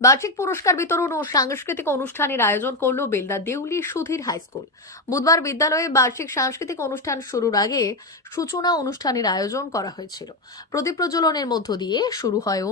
বার্ষিক পুরস্কার বিতরণ ও সাংস্কৃতিক অনুষ্ঠানের আয়োজন করল বেলদা দেউলি সুধীর হাই স্কুল। বুধবার বিদ্যালয়ে বার্ষিক সাংস্কৃতিক অনুষ্ঠান শুরুর আগে সূচনা অনুষ্ঠানের আয়োজন করা হয়েছিল। প্রদীপ প্রজ্বলনের মধ্য দিয়ে শুরু হয়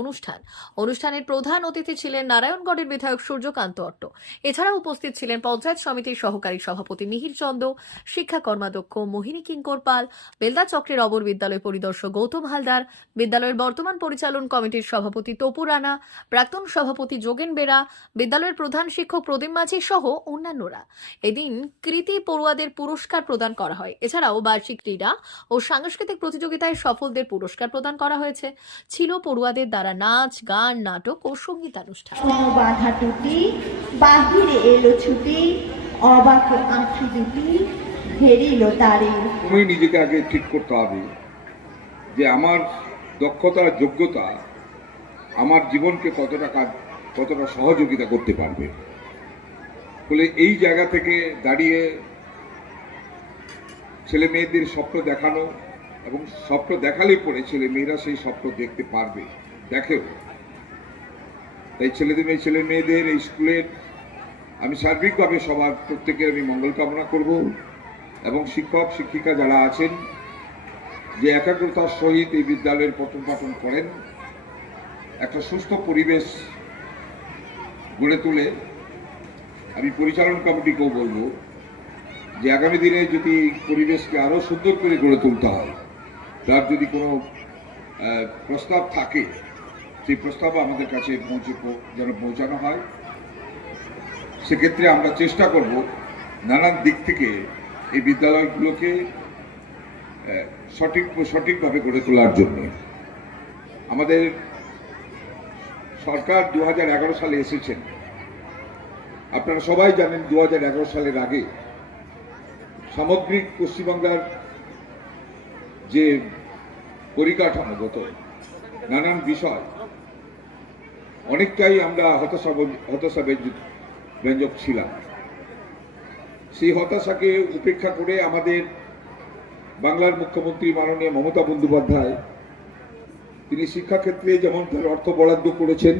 অনুষ্ঠানের প্রধান অতিথি ছিলেন নারায়ণগড়ের বিধায়ক সূর্যকান্ত অট্ট। এছাড়া উপস্থিত ছিলেন পঞ্চায়েত সমিতির সহকারী সভাপতি মিহির চন্দ্র, শিক্ষা কর্মাধ্যক্ষ মোহিনী কিঙ্কর পাল, বেলদা চক্রের অবর বিদ্যালয় পরিদর্শক গৌতম হালদার, বিদ্যালয়ের বর্তমান পরিচালন কমিটির সভাপতি তপু রানা, প্রাক্তন সভাপতি যোগেন বেরা, বিদ্যালয়ের প্রধান শিক্ষক প্রদীপ মাঝি সহ অন্যান্যরা। এদিন কৃতি পড়ুয়াদের পুরস্কার প্রদান করা হয়। এছাড়াও বার্ষিক ক্রীড়া ও সাংস্কৃতিক প্রতিযোগিতায় সফলদের পুরস্কার প্রদান করা হয়েছে। ছিল পড়ুয়াদের দ্বারা নাচ, গান, নাটক ও সঙ্গীতানুষ্ঠান। কোনো বাধা টুটি বাহিরে এলো ছুটি, অবাক আঁখি দুটি হেরিল তারে। তুমি নিজেকে আগে ঠিক করতে হবে যে আমার দক্ষতা যোগ্যতা আমার জীবনকে কতটা সহযোগিতা করতে পারবে। বলে এই জায়গা থেকে দাঁড়িয়ে ছেলে মেয়েদের স্বপ্ন দেখানো এবং স্বপ্ন দেখালে পরে ছেলে মেয়েরা সেই স্বপ্ন দেখতে পারবে, দেখেও। তাই ছেলে মেয়েদের এই স্কুলের আমি সার্বিকভাবে সবার প্রত্যেকের আমি মঙ্গল কামনা করব এবং শিক্ষক শিক্ষিকা যারা আছেন যে একাগ্রতার সহিত এই বিদ্যালয়ের পঠন পাঠন করেন, একটা সুস্থ পরিবেশ গড়ে তুলে আমি পরিচালন কমিটিকেও বলবো যে আগামী দিনে যদি পরিবেশকে আরও সুন্দর করে গড়ে তুলতে হয়, তার যদি কোনো প্রস্তাব থাকে সেই প্রস্তাব আমাদের কাছে যেন পৌঁছানো হয়। সেক্ষেত্রে আমরা চেষ্টা করব নানান দিক থেকে এই বিদ্যালয়গুলোকে সঠিকভাবে গড়ে তোলার জন্য। আমাদের সরকার 2011 সালে এসেছেন। আপনারা সবাই জানেন 2011 সালের আগে সামগ্রিক পশ্চিমবাংলার যে পরিকাঠামোগত নানান বিষয় অনেকটাই আমরা হতাশাব্যঞ্জক ছিলাম। সেই হতাশাকে উপেক্ষা করে আমাদের বাংলার মুখ্যমন্ত্রী মাননীয় মমতা বন্দ্যোপাধ্যায় তিনি শিক্ষাক্ষেত্রে যেমন তার অর্থ বরাদ্দ করেছেন,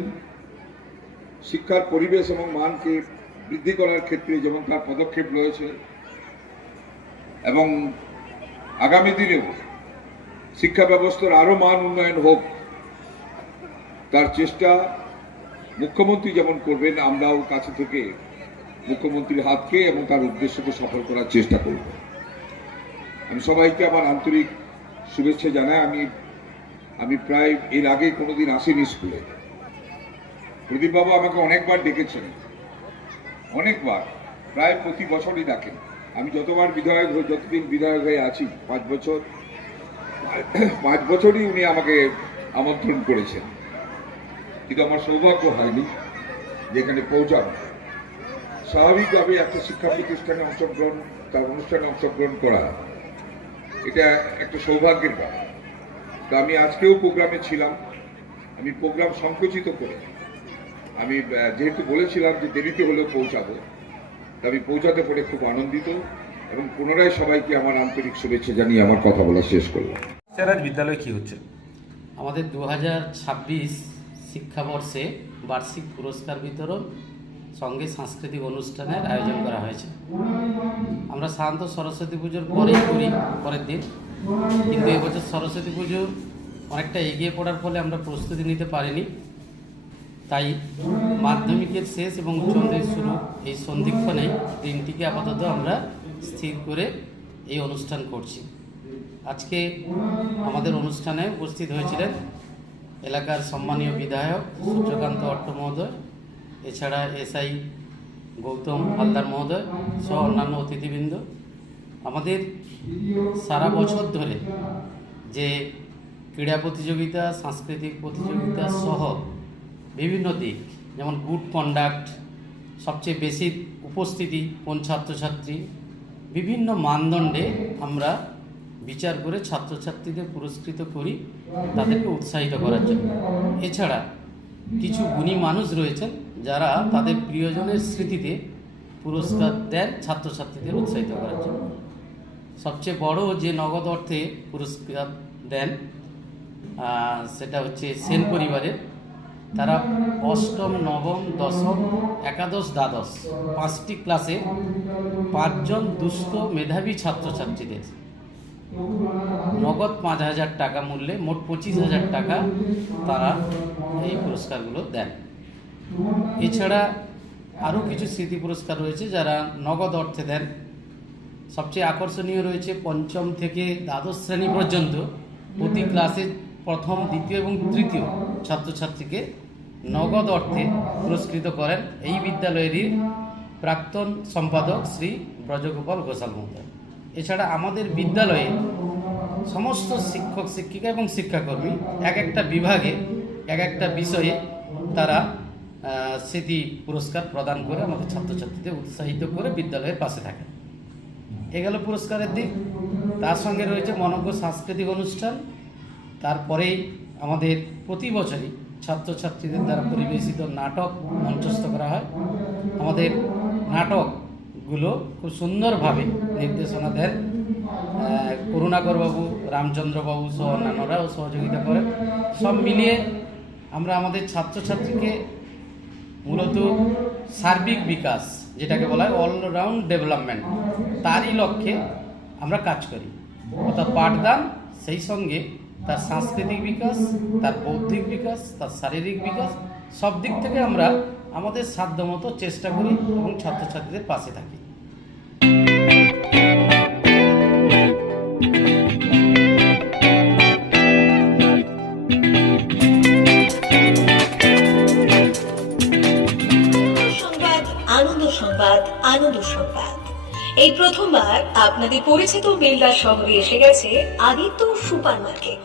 শিক্ষার পরিবেশ এবং মানকে বৃদ্ধি করার ক্ষেত্রে যেমন তার পদক্ষেপ রয়েছে, এবং আগামী দিনেও শিক্ষা ব্যবস্থার আরও মান উন্নয়ন হোক তার চেষ্টা মুখ্যমন্ত্রী যেমন করবেন, আমরাও কাছে থেকে মুখ্যমন্ত্রীর হাতকে এবং তার উদ্দেশ্যকে সফল করার চেষ্টা করব। আমি সবাইকে আমার আন্তরিক শুভেচ্ছা জানাই। আমি প্রায় এর আগে কোনোদিন আসিনি স্কুলে। প্রদীপবাবু আমাকে অনেকবার ডেকেছেন, অনেকবার, প্রায় প্রতি বছরই ডাকেন। আমি যতদিন বিধায়ক হয়ে আছি 5 বছরই উনি আমাকে আমন্ত্রণ করেছেন, কিন্তু আমার সৌভাগ্য হয়নি যেখানে পৌঁছানো। স্বাভাবিকভাবে একটা শিক্ষা প্রতিষ্ঠানে তার অনুষ্ঠানে অংশগ্রহণ করা এটা একটা সৌভাগ্যের ব্যাপার। তা আমি আজকেও প্রোগ্রামে ছিলাম। আমি প্রোগ্রাম সংকুচিত করে আমি যেহেতু বলেছিলাম যে দেরিতে হলেও পৌঁছাবো, তা আমি পৌঁছাতে পেরে খুব আনন্দিত এবং পুনরায় সবাইকে আমার আন্তরিক শুভেচ্ছা জানিয়ে আমার কথা বলা শেষ করলাম। স্যার, বিদ্যালয় কি হচ্ছে? আমাদের 2026 শিক্ষাবর্ষে বার্ষিক পুরস্কার বিতরণ সঙ্গে সাংস্কৃতিক অনুষ্ঠানের আয়োজন করা হয়েছে। আমরা সাধারণত সরস্বতী পুজোর পরেই করি, পরের দিন, কিন্তু এবছর সরস্বতী পুজো অনেকটা এগিয়ে পড়ার ফলে আমরা প্রস্তুতি নিতে পারিনি। তাই মাধ্যমিকের শেষ এবং উচ্চ মাধ্যমিক শুরু এই সন্ধিক্ষণে দিনটিকে আপাতত আমরা স্থির করে এই অনুষ্ঠান করছি। আজকে আমাদের অনুষ্ঠানে উপস্থিত হয়েছিলেন এলাকার সম্মানীয় বিধায়ক সূর্যকান্ত অট্ট মহোদয়, এছাড়া এসআই গৌতম হালদার মহোদয় সহ অন্যান্য অতিথিবৃন্দ। আমাদের সারা বছর ধরে যে ক্রীড়া প্রতিযোগিতা, সাংস্কৃতিক প্রতিযোগিতা সহ বিভিন্ন দিক, যেমন গুড কন্ডাক্ট, সবচেয়ে বেশি উপস্থিতি কোন ছাত্রছাত্রী, বিভিন্ন মানদণ্ডে আমরা বিচার করে ছাত্রছাত্রীদের পুরস্কৃত করি তাদেরকে উৎসাহিত করার জন্য। এছাড়া কিছু গুণী মানুষ রয়েছেন যারা তাদের প্রিয়জনের স্মৃতিতে পুরস্কার দেন ছাত্রছাত্রীদের উৎসাহিত করার জন্য। সবচেয়ে বড় যে নগদ অর্থে পুরস্কার দেন সেটা হচ্ছে সেন পরিবারের তারা অষ্টম, নবম, দশম, একাদশ, দ্বাদশ 5টি ক্লাসে 5 জন দুস্থ মেধাবী ছাত্রছাত্রীদের নগদ 5,000 টাকা মূল্যে মোট 25,000 টাকা তারা এই পুরস্কারগুলো দেন। এছাড়া আরও কিছু স্মৃতি পুরস্কার রয়েছে যারা নগদ অর্থে দেন। সবচেয়ে আকর্ষণীয় রয়েছে 5ম থেকে দ্বাদশ শ্রেণী পর্যন্ত প্রতি ক্লাসে প্রথম, দ্বিতীয় এবং তৃতীয় ছাত্রছাত্রীকে নগদ অর্থে পুরস্কৃত করেন এই বিদ্যালয়েরই প্রাক্তন সম্পাদক শ্রী ব্রজগোপাল ঘোষাল মহোদয়। এছাড়া আমাদের বিদ্যালয়ে সমস্ত শিক্ষক, শিক্ষিকা এবং শিক্ষাকর্মী এক একটা বিভাগে এক একটা বিষয়ে তারা স্মৃতি পুরস্কার প্রদান করে আমাদের ছাত্রছাত্রীদের উৎসাহিত করে বিদ্যালয়ের পাশে থাকেন। এ গেল পুরস্কারের দিক। তার সঙ্গে রয়েছে মনোজ্ঞ সাংস্কৃতিক অনুষ্ঠান। তারপরেই আমাদের প্রতি বছরই ছাত্রছাত্রীদের দ্বারা পরিবেশিত নাটক মঞ্চস্থ করা হয়। আমাদের নাটকগুলো খুব সুন্দরভাবে নির্দেশনা দেন করুণাকরবাবু, রামচন্দ্রবাবু সহ অন্যান্যরাও সহযোগিতা করেন। সব মিলিয়ে আমরা আমাদের ছাত্রছাত্রীকে মূলত সার্বিক বিকাশ, যেটাকে বলা হয় অলরাউন্ড ডেভেলপমেন্ট, তারই লক্ষ্যে আমরা কাজ করি। অর্থাৎ পাঠদান, সেই সঙ্গে তার সাংস্কৃতিক বিকাশ, তার বৌদ্ধিক বিকাশ, তার শারীরিক বিকাশ, সব দিক থেকে আমরা আমাদের সাধ্যমতো চেষ্টা করি এবং ছাত্রছাত্রীদের পাশে থাকি। আনন্দ সংবাদ, আনন্দ সংবাদ। এই প্রথমবার আপনাদের পরিচিত বেলদার শহরে এসে গেছে আদিত্য সুপার মার্কেট।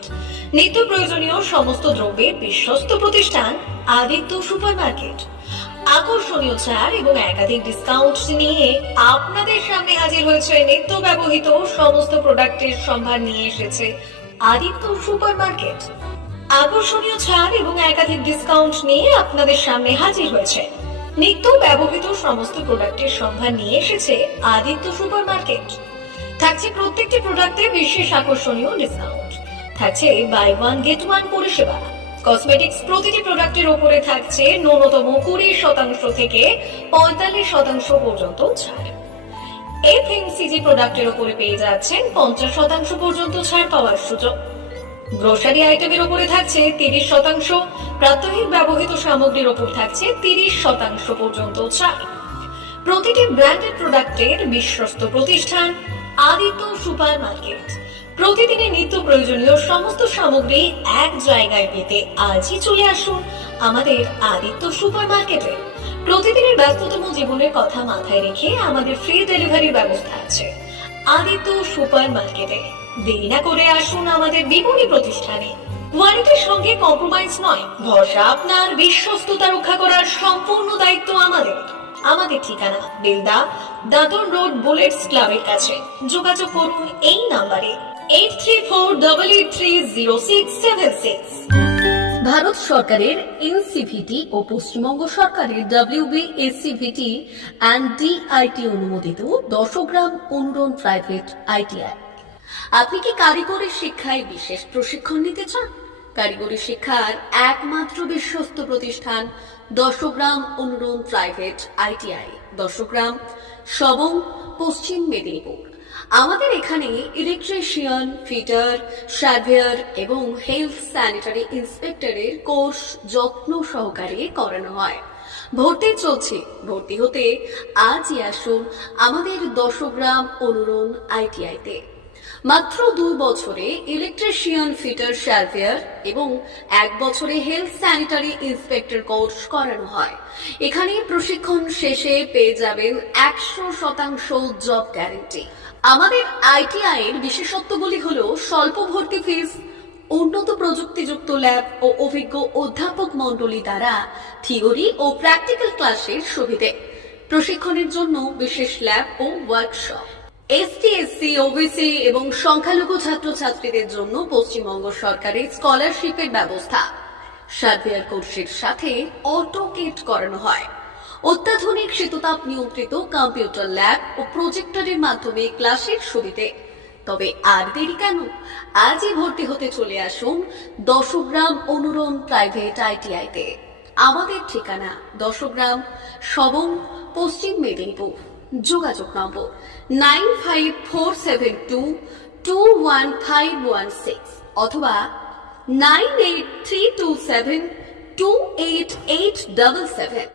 নিত্য প্রয়োজনীয় সমস্ত দ্রব্যের বিশ্বস্ত প্রতিষ্ঠান আদিত্য সুপার মার্কেট। আকর্ষণীয় ছাড় এবং একাধিক ডিসকাউন্ট নিয়ে আপনাদের সামনে হাজির হয়েছে নিত্য ব্যবহৃত সমস্ত প্রোডাক্টের সম্ভার নিয়ে এসেছে আদিত্য সুপার মার্কেট। আকর্ষণীয় ছাড় এবং একাধিক ডিসকাউন্ট নিয়ে আপনাদের সামনে হাজির হয়েছে নিত্য ব্যবহৃত সমস্ত প্রোডাক্টের সম্ভার নিয়ে এসেছে আদিত্য সুপার মার্কেট। থাকছে প্রত্যেকটি প্রোডাক্টে বিশেষ আকর্ষণীয় ডিসকাউন্ট, থাকছে বাই ওয়ান গেট ওয়ান পরিষেবা। কসমেটিক্স প্রতিটি প্রোডাক্টের উপরে থাকছে ন্যূনতম 20% থেকে 45% পর্যন্ত ছাড়। এফএমসিজি প্রোডাক্টের উপরে পেয়ে যাচ্ছেন 50% পর্যন্ত ছাড় পাওয়ার সুযোগ। গ্রোসারি আইটেমের উপরে থাকছে 30%, প্রাত্যহিক ব্যবহৃত সামগ্রীর উপর থাকছে 30% পর্যন্ত ছাড়। প্রতিটি ব্র্যান্ডেড প্রোডাক্টের বিশ্বস্ত প্রতিষ্ঠান আদিত্য সুপার মার্কেট। প্রতিদিনের নিত্য প্রয়োজনীয় সমস্ত সামগ্রী এক জায়গায় পেতে আজই চলে আসুন আমাদের আদিত্য সুপার মার্কেটে। প্রতিদিনের ব্যস্ততম জীবনের কথা মাথায় রেখে আমাদের ফ্রি ডেলিভারির ব্যবস্থা আছে আদিত্য সুপার মার্কেটে। দেরি না করে আসুন আমাদের বিপণী প্রতিষ্ঠানে। কোয়ালিটির সঙ্গে কম্প্রোমাইজ নয়, ভরসা আপনার, বিশ্বস্ততা রক্ষা করার সম্পূর্ণ দায়িত্ব আমাদের। আমাদের ঠিকানা বেলদা, দাদন রোড, বুলেটস ক্লাবের কাছে। যোগাযোগ করুন এই নাম্বারে 8348830676। ভারত সরকারের এনসিভিটি ও পশ্চিমবঙ্গ সরকারের WBSCVT অ্যান্ড DIT অনুমোদিত 10 গ্রাম অনুরণ প্রাইভেট ITI। আপনি কি কারিগরি শিক্ষায় বিশেষ প্রশিক্ষণ নিতে চান? কারিগরি শিক্ষার একমাত্র বিশ্বস্ত প্রতিষ্ঠান 10 গ্রাম অনুরণ প্রাইভেট ITI, 10 গ্রাম, সবং, পশ্চিম মেদিনীপুর। আমাদের এখানে ইলেকট্রিশিয়ান, ফিটার, সার্ভেয়ার এবং হেলথ স্যানিটারি ইন্সপেক্টরের কোর্স যত্ন সহকারে করানো হয়। ভর্তি চলছে। ভর্তি হতে আজই আসুন আমাদের 10 গ্রাম অনুরণ ITI-তে। মাত্র 2 বছরে ইলেকট্রিশিয়ান, ফিটার, সার্ভেয়ার এবং 1 বছরে হেলথ স্যানিটারি ইন্সপেক্টর কোর্স করানো হয়। এখানে প্রশিক্ষণ শেষে পেয়ে যাবেন 100% জব গ্যারান্টি। আমাদের ITI এর বিশেষত্বগুলি হলো স্বল্প ভর্তি ফিস, উন্নত প্রযুক্তিযুক্ত ল্যাব ও অভিজ্ঞ অধ্যাপক মণ্ডলী দ্বারা থিওরি ও প্র্যাকটিক্যাল ক্লাসের সুবিধে, প্রশিক্ষণের জন্য বিশেষ ল্যাব ও ওয়ার্কশপ। ST, SC, OBC এবং সংখ্যালঘু ছাত্রছাত্রীদের জন্য পশ্চিমবঙ্গ সরকারের স্কলারশিপের ব্যবস্থা। সার্ভেয়ার কোর্সের সাথে অটোকেট করানো হয়। অত্যাধুনিক শীততাপ নিয়ন্ত্রিত কম্পিউটার ল্যাব ও প্রজেক্টরের মাধ্যমে ক্লাসের সুবিধে। তবে আর দেরি কেন? আজই ভর্তি হতে চলে আসুন 10 গ্রাম অনুরণ প্রাইভেট ITI-তে। আমাদের ঠিকানা দশগ্রাম সবং, পশ্চিম মেদিনীপুর। যোগাযোগ নম্বর 9547221516 অথবা 9832728877।